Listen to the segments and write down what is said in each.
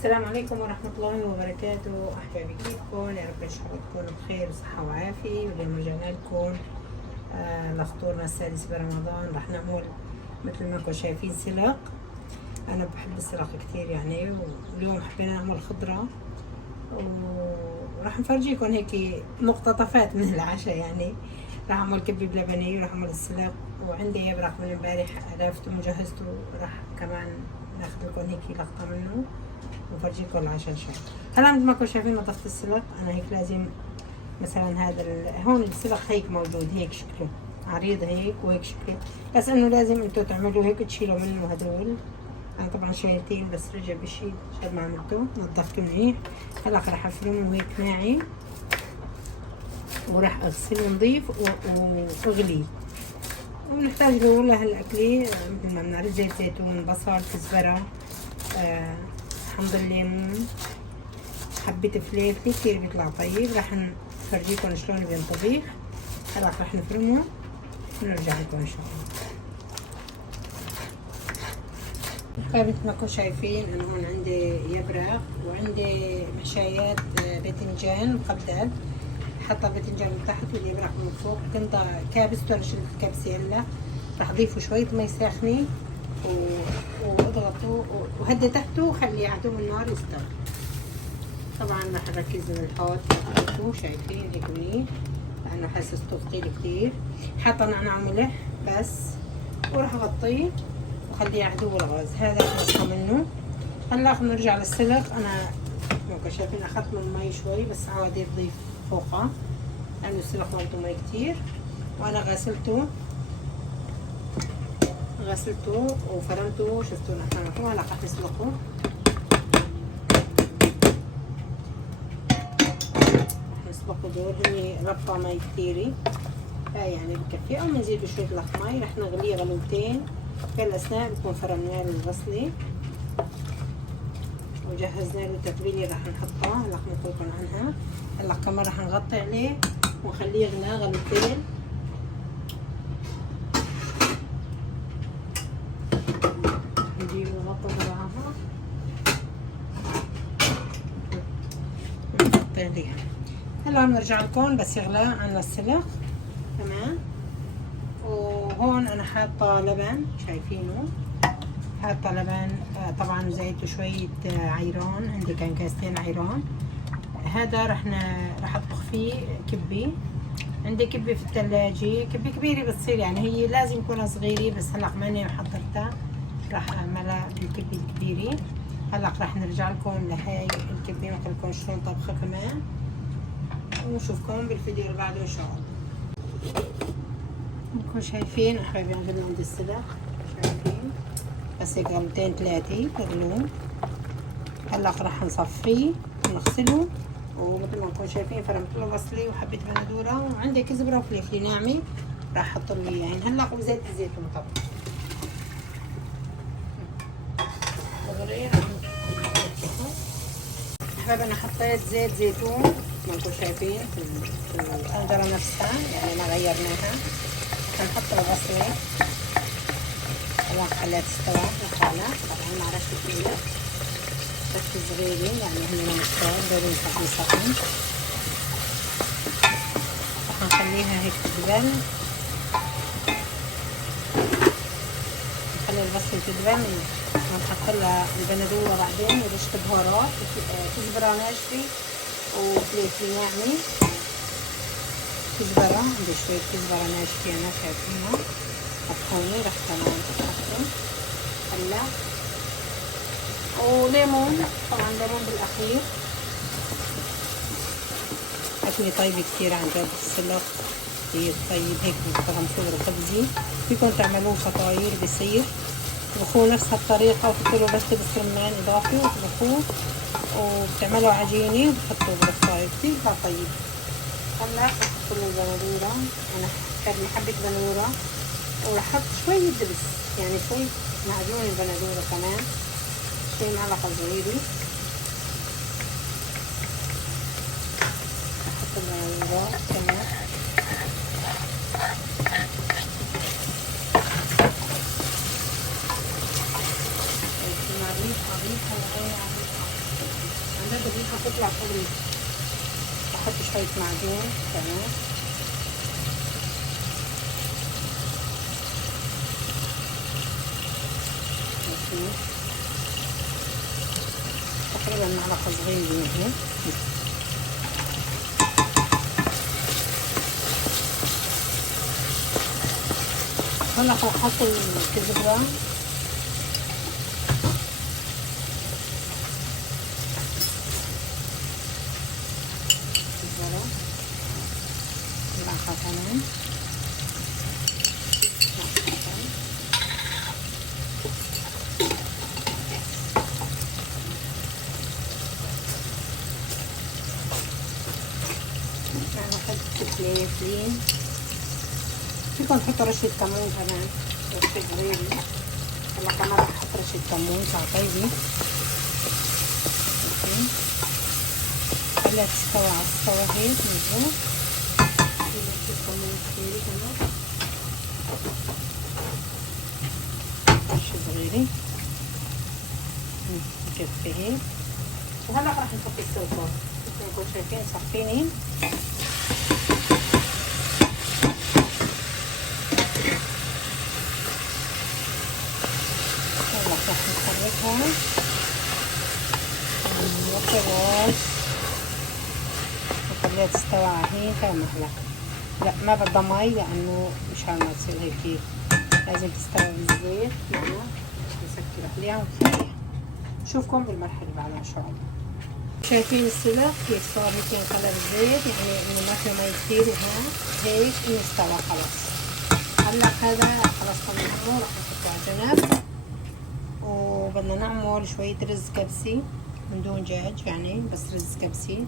السلام عليكم ورحمة الله وبركاته أحبابي، كيفكم؟ يا رب إن شاء الله تكونوا بخير وصحة وعافية. واليوم رجعنا لكم لفطورنا السادس برمضان. رح نعمل مثل ما انكم شايفين سلق. أنا بحب السلق كتير يعني، واليوم حبينا نعمل خضرة وراح نفرجيكم هيك مقتطفات من العشاء يعني. راح أعمل كبة بلبنية وراح أعمل السلق، وعندي يبرق من امبارح لافته وجهزته، راح كمان ناخذ لكم هيك لقطة منه ونفرجيكم العشاء ان شاء الله. هلا مثل ما انتم شايفين نظفت السلق. انا هيك لازم مثلا هذا هون السلق هيك موجود، هيك شكله عريض هيك وهيك شكله، بس انه لازم انتم تعملوا هيك تشيلوا منه هدول. انا طبعا شايلتين بس رجع بشيل عشان ما عملته، نظفته منيح. هلا راح افرمه هيك ناعم وراح اغسله نظيف واغليه. ونحتاج له لهالاكله مثل ما بنعرف زيت زيتون، بصل، كزبره، حمض الليمون، حبة فلفل، كتير بيطلع طيب. راح نفرجيكم شلون بينطبخ. هلا راح نفرمه ونرجع لكم ان شاء الله. مثل ما انكم شايفين انا هون عندي يبرق وعندي محشايات باذنجان مقدد. حاطه الباذنجان من تحت واليبرق من فوق. كنت كابسته، انا شلت الكبسه هلا. راح اضيفه شويه مي ساخنه واضغطه وهدي تحته وخليه على النار يستوي. طبعا راح نركز من الحوض تحته، شايفين هيك منيح لانه حسسته ثقيل كتير. حاطه نعناع وملح بس، وراح اغطيه وخليه على عدو الغاز. هذا خلصنا منه. هلا بنرجع للسلق. انا ممكن شايفين اخذت من المي شوي بس عادي بضيف فوقها لانه السلق مالته مي كتير. وانا غسلته وفرمته، شفتوا نحن هلا راح نسلقه. نسلقه دول هني ربطة مي كتيرة يعني بكفي، او بنزيد شوية لق مي. رح نغليه غلوتين في الأثناء بكون فرمنا له الغسلة وجهزنا له تتبيلة رح نحطها. هلا نقولكم عنها. هلا كمان رح نغطي عليه ونخليه يغلى غلوتين. نجيب الغطا تبعها ونحط عليها. هلا بنرجع لكم بس يغلى عنا السلق. تمام. وهون انا حاطه لبن، شايفينه حاطه لبن طبعا زيت وشويه عيران. عندي كان كاستين عيران. هذا رح اطبخ فيه كبه. عندي كبه في الثلاجه، كبه كبيره بتصير يعني، هي لازم تكون صغيره بس هلا ماني محضرتها، راح اعملها بالكبه الكبيره. هلا راح نرجع لكم لهي الكبه ونقول لكم شلون طبخها كمان، ونشوفكم بالفيديو اللي بعده ان شاء الله. انكم شايفين احبابي عندنا عند السلق، شايفين بس هيك غلتين ثلاثه يغلون. هلا راح نصفيه ونغسله، ومثل ما انكم شايفين فرمت له بصله وحبه بندوره، وعندي كزبره وفلفل ناعمه راح احط له اياهن. هلا وزيت الزيتون طبعا. احبابي انا حطيت زيت زيتون ما انتم شايفين في القنجره نفسها يعني ما غيرناها. هنحط البصله طبعا خليها تستوى لحالها، طبعا مع رشه ملح بس صغيرين يعني هن مستوى دورين صحن. راح نخليها هيك تدبل، نخلي البصله تدبل ونحط لها البندوره بعدين ورشه بهارات، كزبره ناشفه وفلفل ناعمه. كزبره عندي شويه كزبره ناشفه انا شايفينها مطحونه، راح كمان احطهم هلا. وليمون طبعا، ليمون بالاخير. اكلي طيبه كتير عن جد. السلق كتير طيب هيك بيشتغل صغر خبزي. فيكم تعملوه فطاير بصير، تطبخوه نفس هالطريقه وتحطوا له بس رمان اضافي وتطبخوه، وبتعملوا عجينه وبتحطوه بالفطاير كتير طيب. هلا رح احط له بندوره، انا كرمي حبه بندوره ورح احط شويه دبس يعني شويه معجون البندوره كمان، شوي معلقه صغيره. احط البندوره كمان عريض عريض. الدقيق هتطلع قوي. بحط شوية معجون كمان. تقريبا معلقة صغيرة من هيك. هلا هحط الكزبرة. كزبرة ملعقة كمان. فلفلين. فيكم تحطوا رشة كمون كمان، رشة صغيرة. هلا كمان رح احط رشة كمون تعطيبي. هلا تستوى على الصوا هيك مظبوط. رشة كمون كثيرة كمان، رشة صغيرة بكفي هيك. وهلا رح نحط السلطات. مثل ما شايفين صفينين. رح نحركها وخلاص. نخليها تستوى هيك مهلة. لا ما بدها مي لانه مشان ما تصير هيك، لازم تستوي بالزيت. يلا نسكر عليها ونخليها. نشوفكم بالمرحلة اللي بعدها ان شاء الله. شايفين السلق كيف صار هيك انقلب الزيت، يعني انه ما في مي كثير. وها هيك انه استوى خلاص. هلا هذا خلاص طلعناه رح نحطه على جنب. وبدنا نعمل شوية رز كبسي من دون دجاج، يعني بس رز كبسي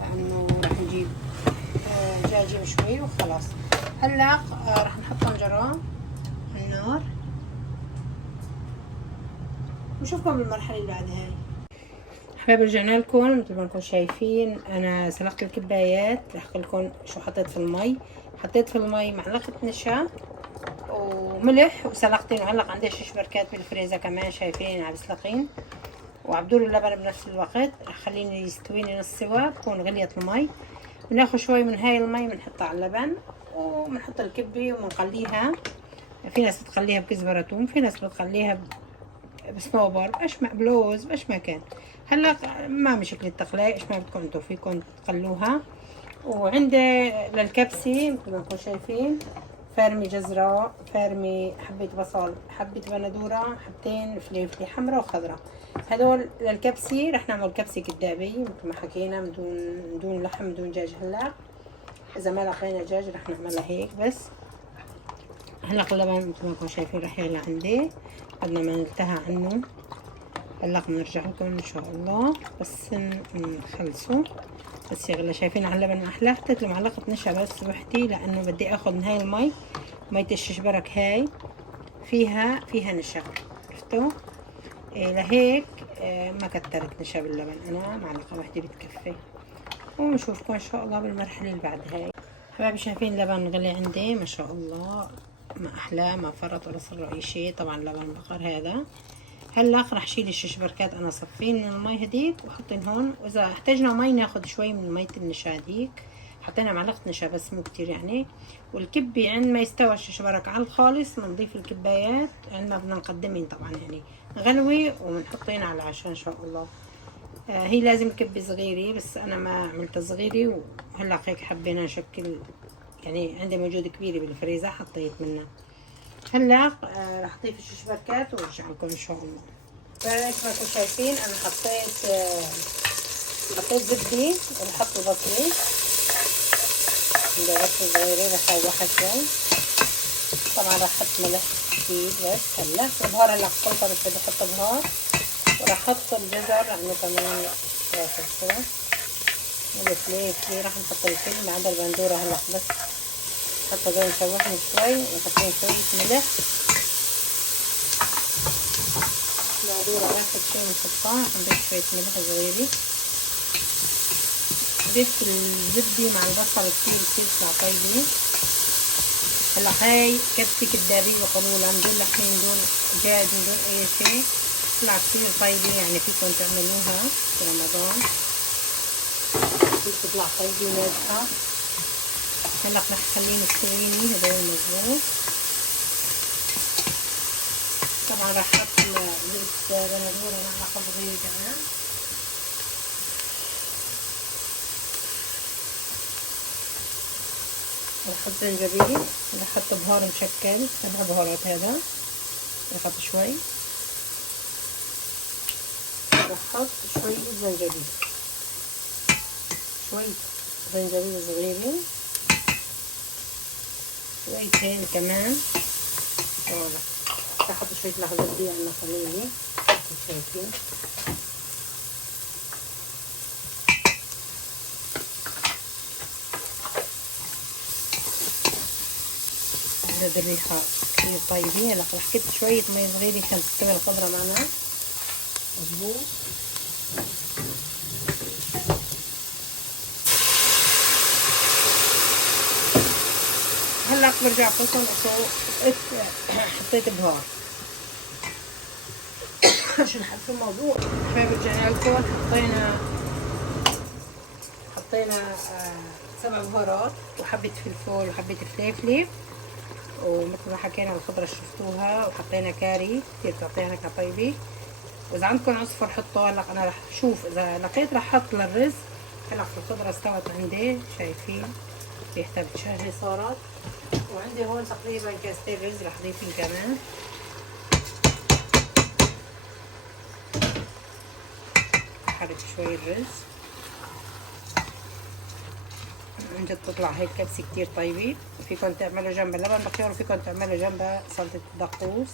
لأنه رح نجيب دجاج مشوي وخلاص. هلا رح نحط طنجرة على النار ونشوفكم بالمرحلة اللي بعد هاي. حبايب رجعنا لكم. مثل ما انكم شايفين انا سلقت الكبايات. رح اقول لكم شو حطيت في المي. حطيت في المي معلقة نشا وملح وسلقتين. وهلق عندي شيش بركات بالفريزر كمان، شايفين عم بسلقين. وعبدور اللبن بنفس الوقت. رح خليني يستويني نص سوا تكون غليت المي. بناخذ شوي من هاي المي بنحطها على اللبن وبنحط الكبة وبنقليها. في ناس بتخليها بكزبرة توم، في ناس بتخليها بصنوبر، باش ما بلوز، باش ما كان. هلا ما مشكلة التقلية، ايش ما بدكم انتو فيكم تقلوها. وعندي للكبسة مثل ما انكم شايفين فارمي جزرة، فارمي حبة بصل، حبة بندورة، حبتين فلفلة حمراء وخضراء. هدول للكبسة. رح نعمل كبسة كدابي مثل ما حكينا، من دون لحم، من دون دجاج. هلا اذا ما لقينا دجاج رح نعملها هيك بس. هلا اللبن مثل ما انكم شايفين رح يغلى عندي. بدنا ما ننتهى عنه. هلا بنرجع لكم ان شاء الله بس نخلصه بس يغلى. شايفين على اللبن احلى. حطيت له معلقه نشا بس وحدي لانه بدي اخذ من هاي المي. مية الشجبرك هاي فيها نشا، عرفتوا؟ لهيك ما كترت نشا باللبن. انا معلقه وحده بتكفي. ونشوفكم ان شاء الله بالمرحله اللي بعد هاي. حبايبي شايفين اللبن غلي عندي ما شاء الله، ما احلى، ما فرط ولا صار اي شيء. طبعا لبن بقر هذا. هلا رح شيل الشجبركات. انا صفين من المي هديك وحطين هون، واذا احتاجنا مي ناخذ شوي من مية النشا هديك. حطينا معلقة نشا بس مو كتير يعني. والكبة عند ما يستوى الشجبرك على الخالص بنضيف الكبايات عند ما بدنا نقدمين طبعا يعني نغلوي وبنحطين على العشاء ان شاء الله. هي لازم كبة صغيرة بس انا ما عملتها صغيرة. وهلا هيك حبينا نشكل يعني عندي موجود كبيرة بالفريزر حطيت منها. هلا رح اضيف الشجبركات وارجع لكم ان شاء الله. مثل ما انتم شايفين انا حطيت زبدة وبحط البصلة. بدي بصلة صغيرة بشوحها شوي. طبعا رح احط ملح كتير بس. هلا البهار هلا حطيتها بس بدي احط بهار. ورح احط الجزر لانه كمان ياكل شوي. والفلفل رح نحط الفلفل ما عدا البندورة هلا بس. حتى دول نشوحهم شوي ونحطين شوية ملح. البندورة اخر شي نحطها نضيف شوية ملح صغيرة. ضفت الزبدة مع البصل كتير تطلع طيبة. هلا هاي كبسة كدابية بقولولها من دون لحمة، من دون دجاج، من دون اي شي. بتطلع كتير طيبة، يعني فيكم تعملوها في رمضان، بتطلع طيبة وناجحة. هلا رح خليهم يستويني هدول مظبوط. طبعا رح احط زيت بندورة معلقة صغيرة كمان. رح احط زنجبيل، رح احط بهار مشكل 7 بهارات، هذا رح احط شوي. رح احط شوية زنجبيل، شوية زنجبيل صغيرة، شويتين كمان. فوالا رح احط شوية لحظة دقيق على الخليلي، شايفين. هذا الريحة كتير طيبة. هلا رح حكيت شوية مي صغيرة عشان تستوي الخضرة معنا مظبوط. هلا برجع بكون حطيت بهار عشان نحط الموضوع. فرجعنا لكم، حطينا 7 بهارات وحبة فلفل وحبة فليفلة، ومثل ما حكينا الخضرة شفتوها، وحطينا كاري كتير بتعطيها نكهة طيبة. واذا عندكم عصفر حطوه. هلا انا رح شوف اذا لقيت رح احط للرز. هلا الخضرة استوت عندي، شايفين ريحتها بتشهي صارت. وعندي هون تقريبا كاستين رز رح اضيفهم كمان. حرك شوي الرز، عن جد تطلع هيك كبسة كتير طيبة. فيكم تعملوا جنبها لبن بخيار، وفيكم تعملوا جنبها سلطة دقوس.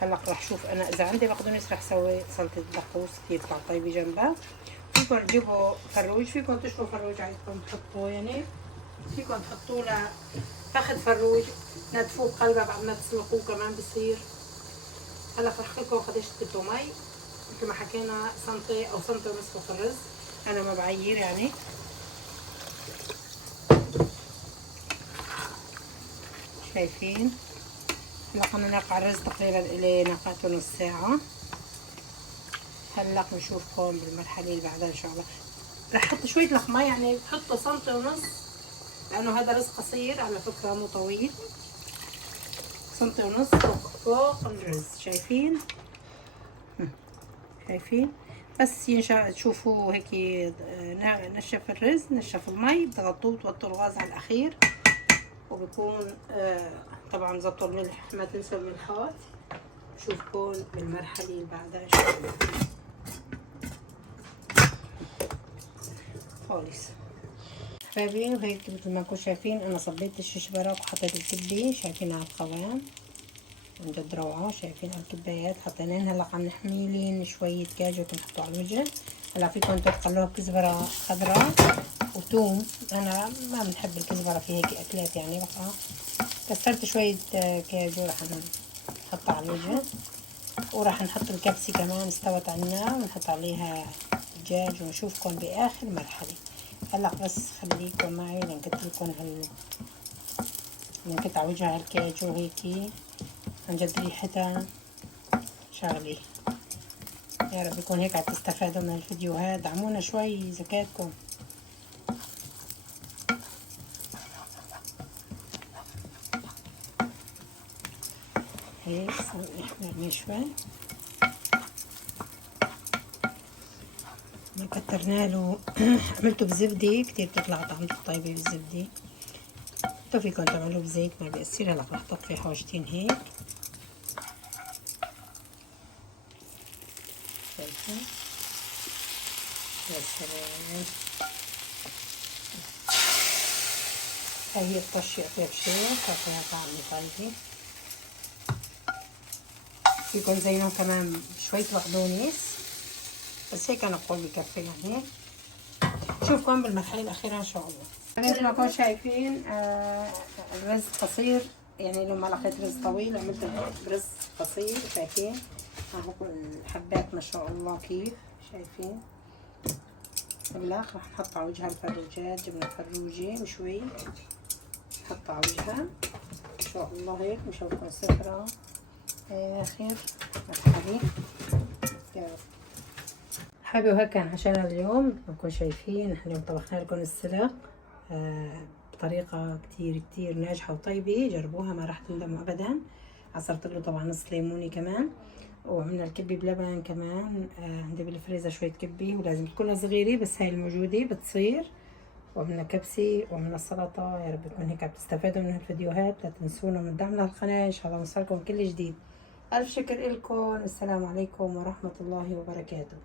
هلا رح شوف انا اذا عندي بقدونس رح سوي سلطة دقوس كتير تطلع طيبة جنبها. فيكم تجيبوا فروج، فيكم تشوفوا فروج عندكم تحطوه، يعني فيكم تحطوا له فخذ فروج تنتفوه بقلبها بعد ما تسلقوه كمان بصير. هلا رح لكم قديش بدكم مي، مثل ما حكينا سنتي او سنتي ونصف الرز، انا ما بعير يعني. شايفين. هلا خلينا نقع الرز تقريبا الي نقعته نص ساعة. هلا بنشوفكم بالمرحلة اللي بعدها ان شاء الله. رح احط شوية لخمة، يعني بحطه سنتي ونص لانه هذا رز قصير على فكرة مو طويل. سنتي ونص فوق الرز، شايفين. شايفين بس ينشا تشوفوا هيك نشف الرز، نشف المي، بتغطوه وتوطوا الغاز على الاخير. وبكون طبعا زبطوا الملح، ما تنسوا الملحات. بشوفكم بالمرحلة اللي بعدها ان شاء الله خالص حبايبي. وهيك مثل ما انكم شايفين انا صبيت الشيش برك وحطيت الكبة، شايفين على القوام عن جد روعة. شايفين الكبايات حطيناها. هلا عم نحميلين شوية كاجو تنحطوا على الوجه. هلا فيكم تخلوها بكزبرة خضراء وثوم. انا ما بنحب الكزبرة في هيك اكلات يعني، بقى كسرت شوية كاجو رح نحطها على الوجه. وراح نحط الكبسة كمان استوت عنا، ونحط عليها دجاج، ونشوفكم باخر مرحلة. هلا بس خليكم معي لنقطلكم نقطع وجه الكاجو هيك. عن جد ريحتها شغلي. يا رب يكون هيك عم تستفادوا من الفيديوهات. دعمونا شوي زكاتكم. هيك نحمر شوي، ما كترنا له. عملته بزبدة كتير بتطلع طعمته طيبة بالزبدة. انتو فيكم تعملوه بزيت ما بيأثر. هلا رح طفي حاجتين هيك. شايفين يا سلام. هاي هي الطشة قرشة تعطيها طعمة طيبة. فيكم زينهم كمان شوية بقدونس، بس هيك انا بقول بكفي يعني. نشوفكم بالمرحلة الأخيرة إن شاء الله. مثل ما كنتم شايفين الرز قصير، يعني لما لقيت رز طويل عملت رز قصير. شايفين اهو الحبات ما شاء الله كيف شايفين. بالاخر رح نحط على وجهها الفروجات، جبنة فروجة وشوي نحط على وجهها ان شاء الله. هيك نشوفكم سفرة اخر مرحلة. يا رب. حبي وهيك كان عشانا اليوم. بكون شايفين احنا اليوم طبخنا لكم السلق بطريقة كتير ناجحة وطيبة. جربوها ما راح تندموا ابدا. عصرت له طبعا نص ليموني كمان، وعملنا الكبة بلبن كمان. عندي بالفريزر شوية كبة ولازم تكونها صغيرة بس هاي الموجودة بتصير. وعملنا كبسة وعملنا سلطة. يا رب تكون هيك بتستفادوا من الفيديوهات. لا تنسونا من دعمنا القناة، ان شاء الله نوصلكم كل جديد. الف شكر لكم. السلام عليكم ورحمة الله وبركاته.